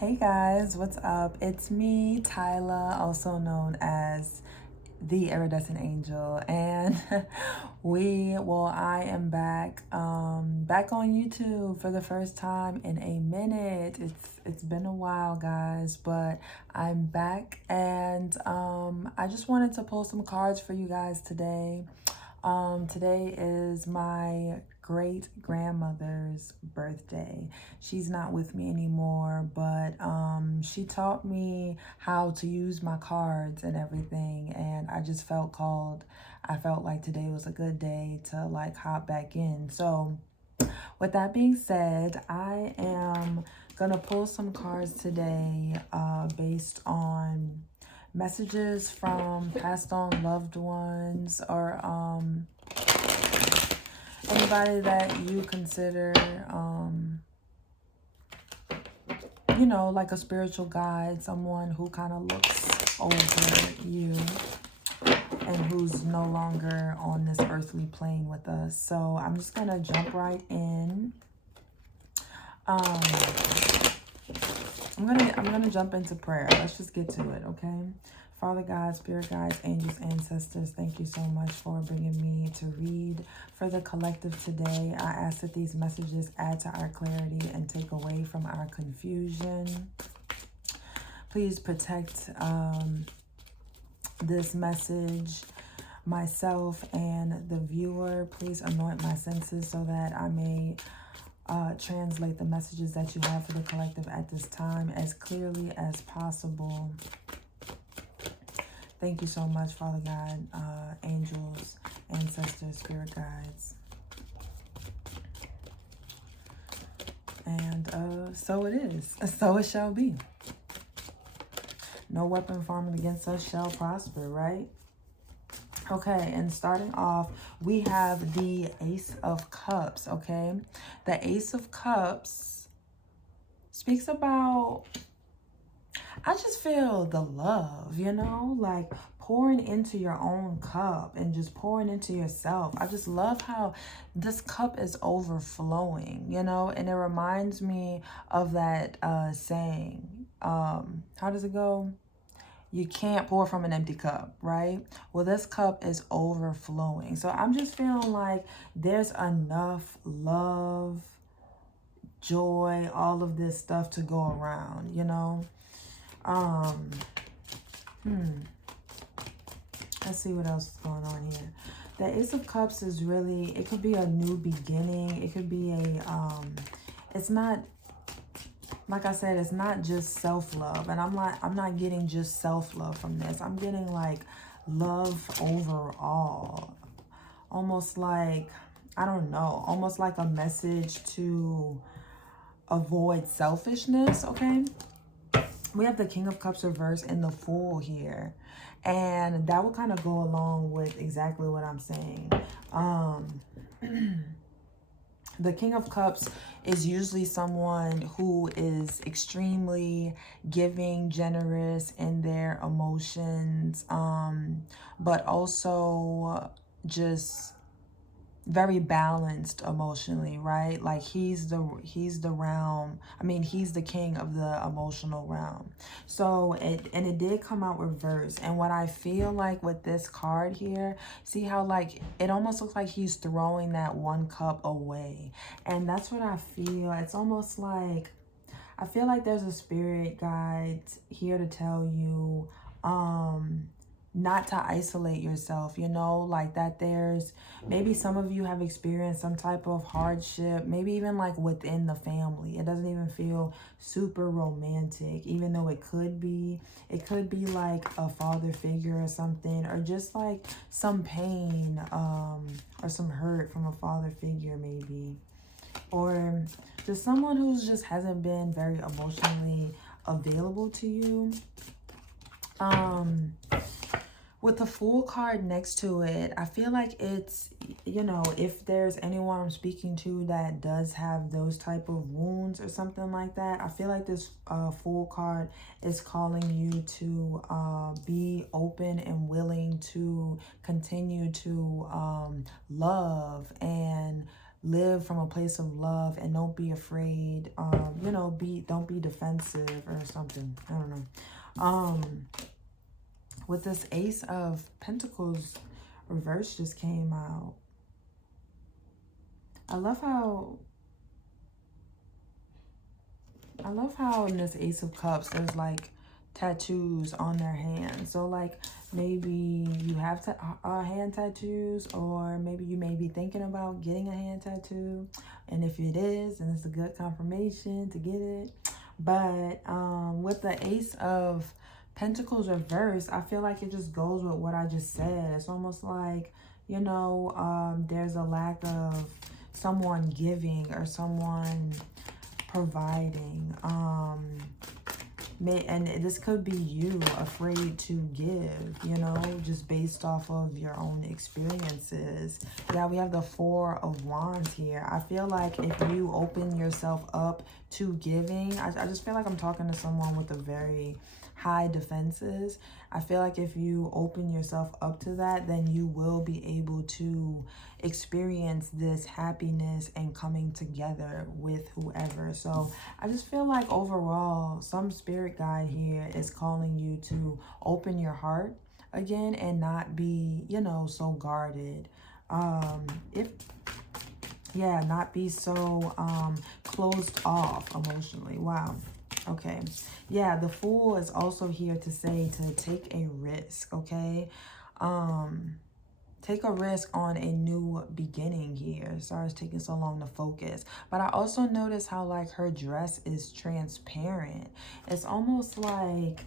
Hey guys, what's up? It's me, Tyla, also known as the Iridescent Angel, and I am back on YouTube for the first time in a minute. It's been a while, guys, but I'm back, and I just wanted to pull some cards for you guys today. Today is my great grandmother's birthday. She's not with me anymore, but she taught me how to use my cards and everything, and I just felt called. I felt like today was a good day to like hop back in. So, with that being said, I am gonna pull some cards today based on messages from passed on loved ones or anybody that you consider like a spiritual guide, someone who kind of looks over you and who's no longer on this earthly plane with us. So I'm just gonna jump right in. I'm gonna jump into prayer. Let's just get to it, okay? Father God, spirit guides, angels, ancestors, thank you so much for bringing me to read for the collective today. I ask that these messages add to our clarity and take away from our confusion. Please protect this message, myself, and the viewer. Please anoint my senses so that I may translate the messages that you have for the collective at this time as clearly as possible. Thank you so much, Father God, angels, ancestors, spirit guides. And so it is. So it shall be. No weapon formed against us shall prosper, right? Okay, and starting off, we have the Ace of Cups, okay? The Ace of Cups speaks about, I just feel the love, like pouring into your own cup and just pouring into yourself. I just love how this cup is overflowing, and it reminds me of that saying. How does it go? You can't pour from an empty cup, right? Well, this cup is overflowing. So I'm just feeling like there's enough love, joy, all of this stuff to go around, Let's see what else is going on here. The Ace of Cups is really, it could be a new beginning. It could be it's not, like I said, it's not just self-love. And I'm not getting just self-love from this. I'm getting like love overall. Almost like, I don't know, almost like a message to avoid selfishness, okay? We have the King of Cups reversed and the Fool here. And that will kind of go along with exactly what I'm saying. The King of Cups is usually someone who is extremely giving, generous in their emotions, but also just very balanced emotionally, right? Like he's the realm. I mean, he's the king of the emotional realm. So it did come out reverse. And what I feel like with this card here, see how like it almost looks like he's throwing that one cup away. And that's what I feel. It's almost like I feel like there's a spirit guide here to tell you not to isolate yourself, like that there's maybe some of you have experienced some type of hardship, maybe even like within the family. It doesn't even feel super romantic, even though it could be like a father figure or something, or just like some pain or some hurt from a father figure maybe, or just someone who's just hasn't been very emotionally available to you. With the Fool card next to it, I feel like it's, if there's anyone I'm speaking to that does have those type of wounds or something like that, I feel like this Fool card is calling you to be open and willing to continue to love and live from a place of love and don't be afraid. You know, don't be defensive or something. I don't know. With this Ace of Pentacles reverse just came out. I love how in this Ace of Cups there's like tattoos on their hands. So like maybe you have hand tattoos, or maybe you may be thinking about getting a hand tattoo. And if it is, then it's a good confirmation to get it. But with the Ace of Pentacles reverse, I feel like it just goes with what I just said. It's almost like, you know, there's a lack of someone giving or someone providing. And this could be you afraid to give, you know, just based off of your own experiences. Yeah, we have the Four of Wands here. I feel like if you open yourself up to giving, I just feel like I'm talking to someone with a very high defenses. I feel like if you open yourself up to that, then you will be able to experience this happiness and coming together with whoever. So I just feel like overall, some spirit guide here is calling you to open your heart again and not be, you know, so guarded. Not be so closed off emotionally. Wow. Okay. Yeah, the Fool is also here to say to take a risk, okay? Take a risk on a new beginning here. Sorry it's taking so long to focus. But I also notice how like her dress is transparent. It's almost like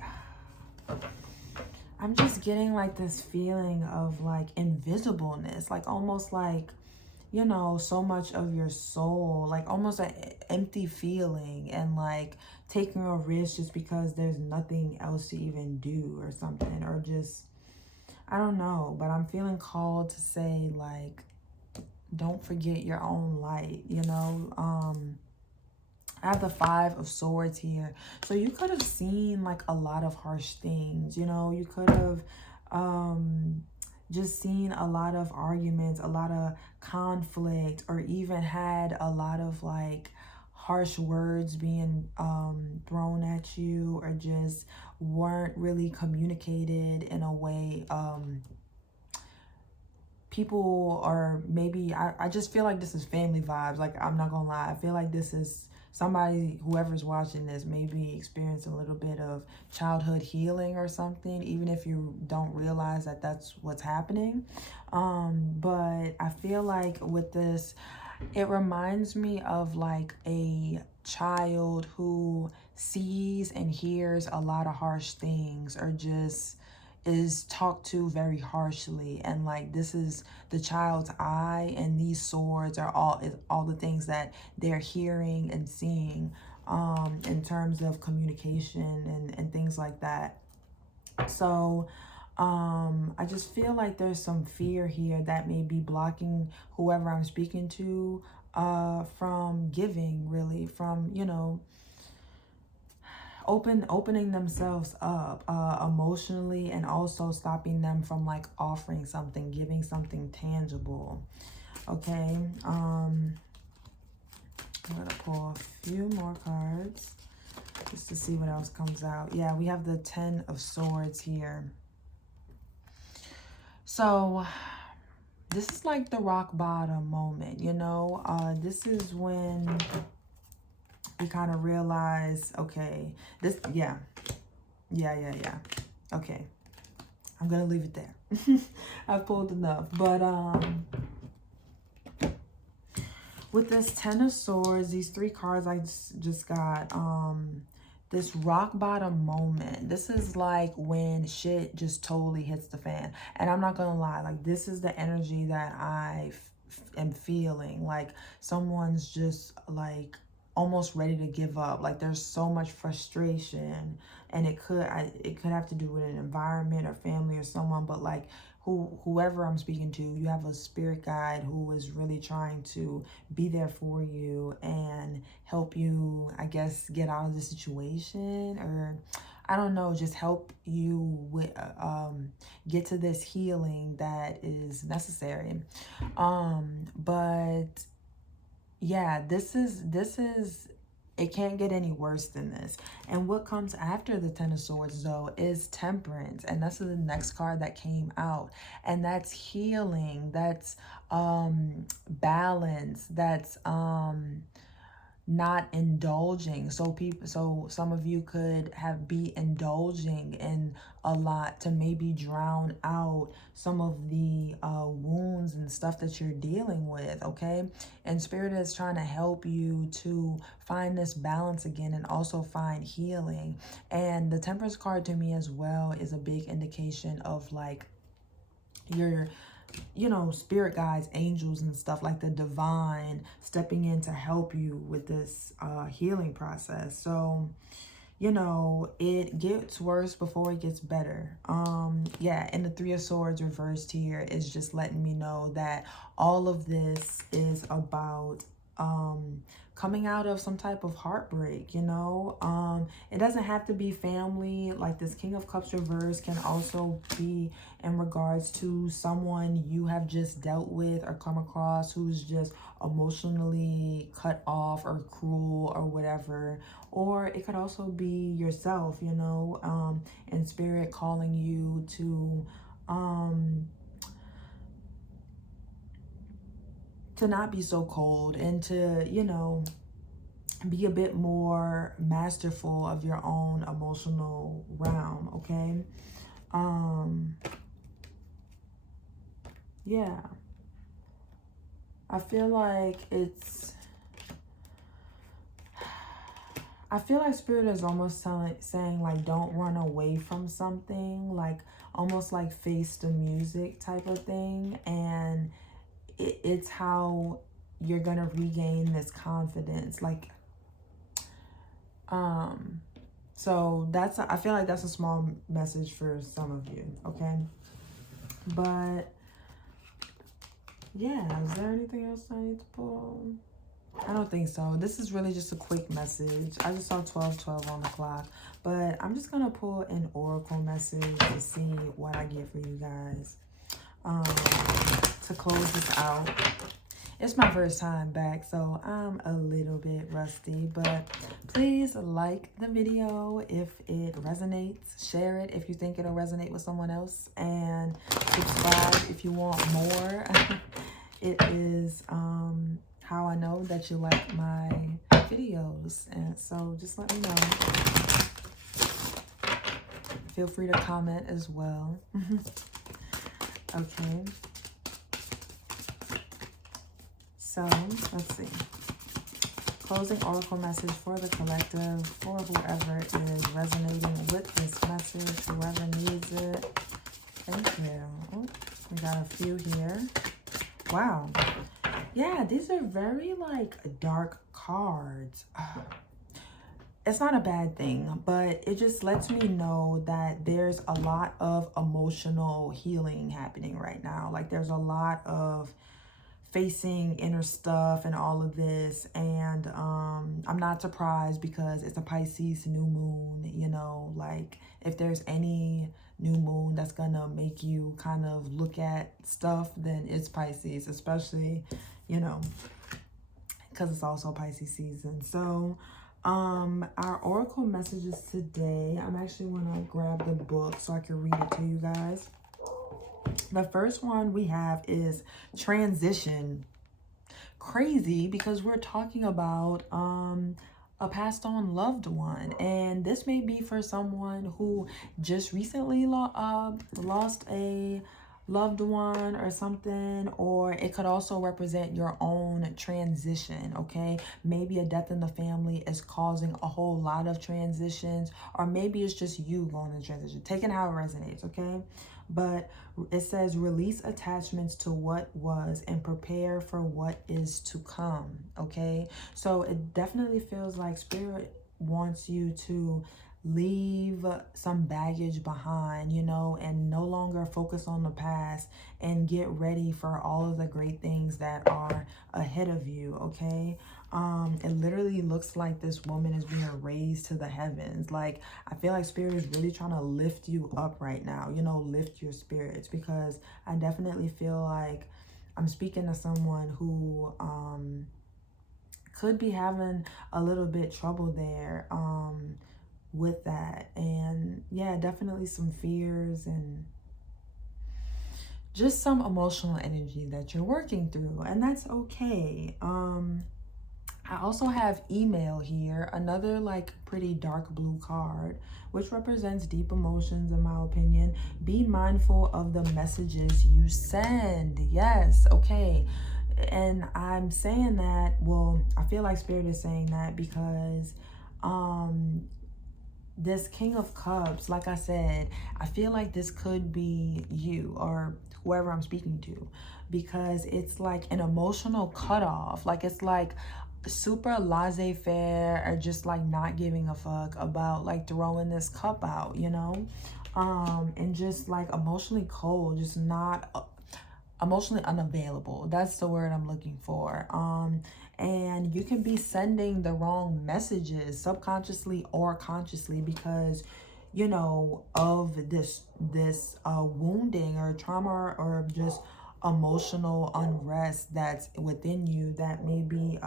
I'm just getting like this feeling of like invisibleness, like almost like, you know, so much of your soul, like almost an empty feeling, and like taking a risk just because there's nothing else to even do or something, or just, I don't know, but I'm feeling called to say like, don't forget your own light, you know. I have the Five of Swords here. So you could have seen like a lot of harsh things, you know. You could have just seen a lot of arguments, a lot of conflict, or even had a lot of like harsh words being thrown at you, or just weren't really communicated in a way. People are maybe, I just feel like this is family vibes. Like, I'm not gonna lie, I feel like this is somebody, whoever's watching this, maybe experiencing a little bit of childhood healing or something, even if you don't realize that that's what's happening. But I feel like with this, it reminds me of like a child who sees and hears a lot of harsh things, or just is talked to very harshly, and like this is the child's eye, and these swords are all the things that they're hearing and seeing in terms of communication and things like that. So I just feel like there's some fear here that may be blocking whoever I'm speaking to from giving, really, from, you know, opening themselves up emotionally, and also stopping them from like offering something, giving something tangible. Okay, I'm gonna pull a few more cards just to see what else comes out. Yeah, we have the Ten of Swords here. So this is like the rock bottom moment, you know. This is when you kind of realize, okay, this, yeah. Okay, I'm gonna leave it there. I've pulled enough. But with this Ten of Swords, these three cards I just got, this rock bottom moment, this is like when shit just totally hits the fan. And I'm not gonna lie, like this is the energy that I am feeling. Like someone's just like almost ready to give up. Like there's so much frustration, and it could have to do with an environment or family or someone, but like whoever I'm speaking to, you have a spirit guide who is really trying to be there for you and help you, I guess, get out of the situation, or I don't know, just help you with get to this healing that is necessary. But yeah, it can't get any worse than this. And what comes after the Ten of Swords, though, is Temperance. And that's the next card that came out. And that's healing. That's balance. That's not indulging. So some of you could be indulging in a lot to maybe drown out some of the wounds and stuff that you're dealing with, okay? And Spirit is trying to help you to find this balance again and also find healing. And the Temperance card to me as well is a big indication of like your, you know, spirit guides, angels and stuff, like the divine stepping in to help you with this healing process. So, you know, it gets worse before it gets better. Yeah, and the Three of Swords reversed here is just letting me know that all of this is about coming out of some type of heartbreak, you know. It doesn't have to be family. Like this King of Cups reverse can also be in regards to someone you have just dealt with or come across who's just emotionally cut off or cruel or whatever. Or it could also be yourself, you know, and Spirit calling you to not be so cold and to, you know, be a bit more masterful of your own emotional realm, okay? Yeah. I feel like Spirit is almost saying like, don't run away from something, like almost like face the music type of thing. And it's how you're going to regain this confidence. Like, so I feel like that's a small message for some of you, okay? But yeah, is there anything else I need to pull? I don't think so. This is really just a quick message. I just saw 12:12 on the clock, but I'm just gonna pull an oracle message to see what I get for you guys to close this out. It's my first time back, so I'm a little bit rusty, but please like the video if it resonates. Share it if you think it'll resonate with someone else, and subscribe if you want more. It is how I know that you like my videos, and so just let me know. Feel free to comment as well. Okay. So, let's see. Closing oracle message for the collective, for whoever is resonating with this message, whoever needs it. Thank you. Oh, we got a few here. Wow. Yeah, these are very, like, dark cards. It's not a bad thing, but it just lets me know that there's a lot of emotional healing happening right now. Like, there's a lot of facing inner stuff and all of this, and I'm not surprised because it's a Pisces new moon, you know. Like, if there's any new moon that's gonna make you kind of look at stuff, then it's Pisces, especially, you know, because it's also Pisces season. So our oracle messages today, I'm actually gonna grab the book so I can read it to you guys. The first one we have is transition. Crazy, because we're talking about a passed on loved one, and this may be for someone who just recently lost a loved one or something, or it could also represent your own transition, okay? Maybe a death in the family is causing a whole lot of transitions, or maybe it's just you going to transition. Take it how it resonates, okay? But it says release attachments to what was and prepare for what is to come, okay? So it definitely feels like Spirit wants you to leave some baggage behind, you know, and no longer focus on the past and get ready for all of the great things that are ahead of you, okay? It literally looks like this woman is being raised to the heavens. Like, I feel like Spirit is really trying to lift you up right now, you know, lift your spirits, because I definitely feel like I'm speaking to someone who could be having a little bit trouble there with that. And yeah, definitely some fears and just some emotional energy that you're working through, and that's okay. I also have email here, another like pretty dark blue card, which represents deep emotions in my opinion. Be mindful of the messages you send. Yes, okay. And I'm saying that, well, I feel like Spirit is saying that because this King of Cups, like I said, I feel like this could be you or whoever I'm speaking to, because it's like an emotional cutoff. Like it's like super laissez-faire, or just like not giving a fuck about like throwing this cup out, you know? And just like emotionally cold, just not emotionally unavailable. That's the word I'm looking for. And you can be sending the wrong messages subconsciously or consciously because, you know, of this wounding or trauma or just emotional unrest that's within you that may be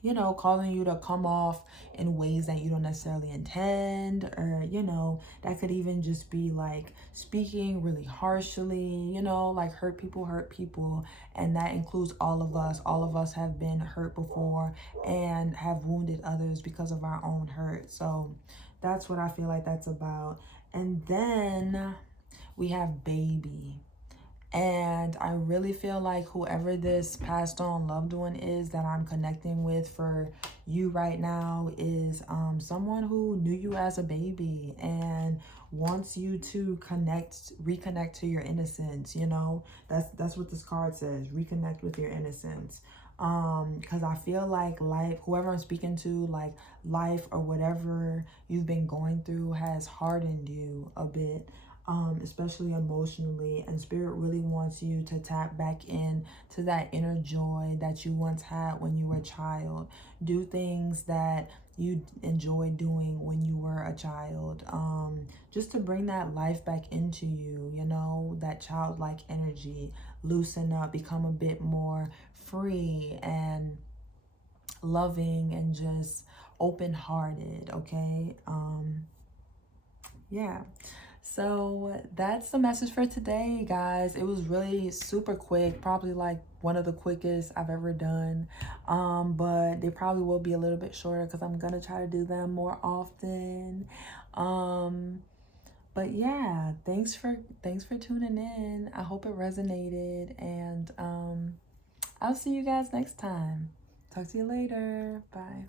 you know, causing you to come off in ways that you don't necessarily intend, or, you know, that could even just be like speaking really harshly, you know, like hurt people, and that includes all of us. All of us have been hurt before and have wounded others because of our own hurt. So that's what I feel like that's about. And then we have baby. And I really feel like whoever this passed on loved one is that I'm connecting with for you right now is someone who knew you as a baby and wants you to reconnect to your innocence. You know, that's what this card says, reconnect with your innocence. Because I feel like life, whoever I'm speaking to, like life or whatever you've been going through has hardened you a bit. Especially emotionally, and Spirit really wants you to tap back in to that inner joy that you once had when you were a child. Do things that you enjoyed doing when you were a child, just to bring that life back into you, you know, that childlike energy. Loosen up, become a bit more free and loving and just open-hearted, okay? Yeah. So that's the message for today, guys. It was really super quick, probably like one of the quickest I've ever done. But they probably will be a little bit shorter because I'm gonna try to do them more often. But yeah, thanks for tuning in. I hope it resonated, and I'll see you guys next time. Talk to you later. Bye.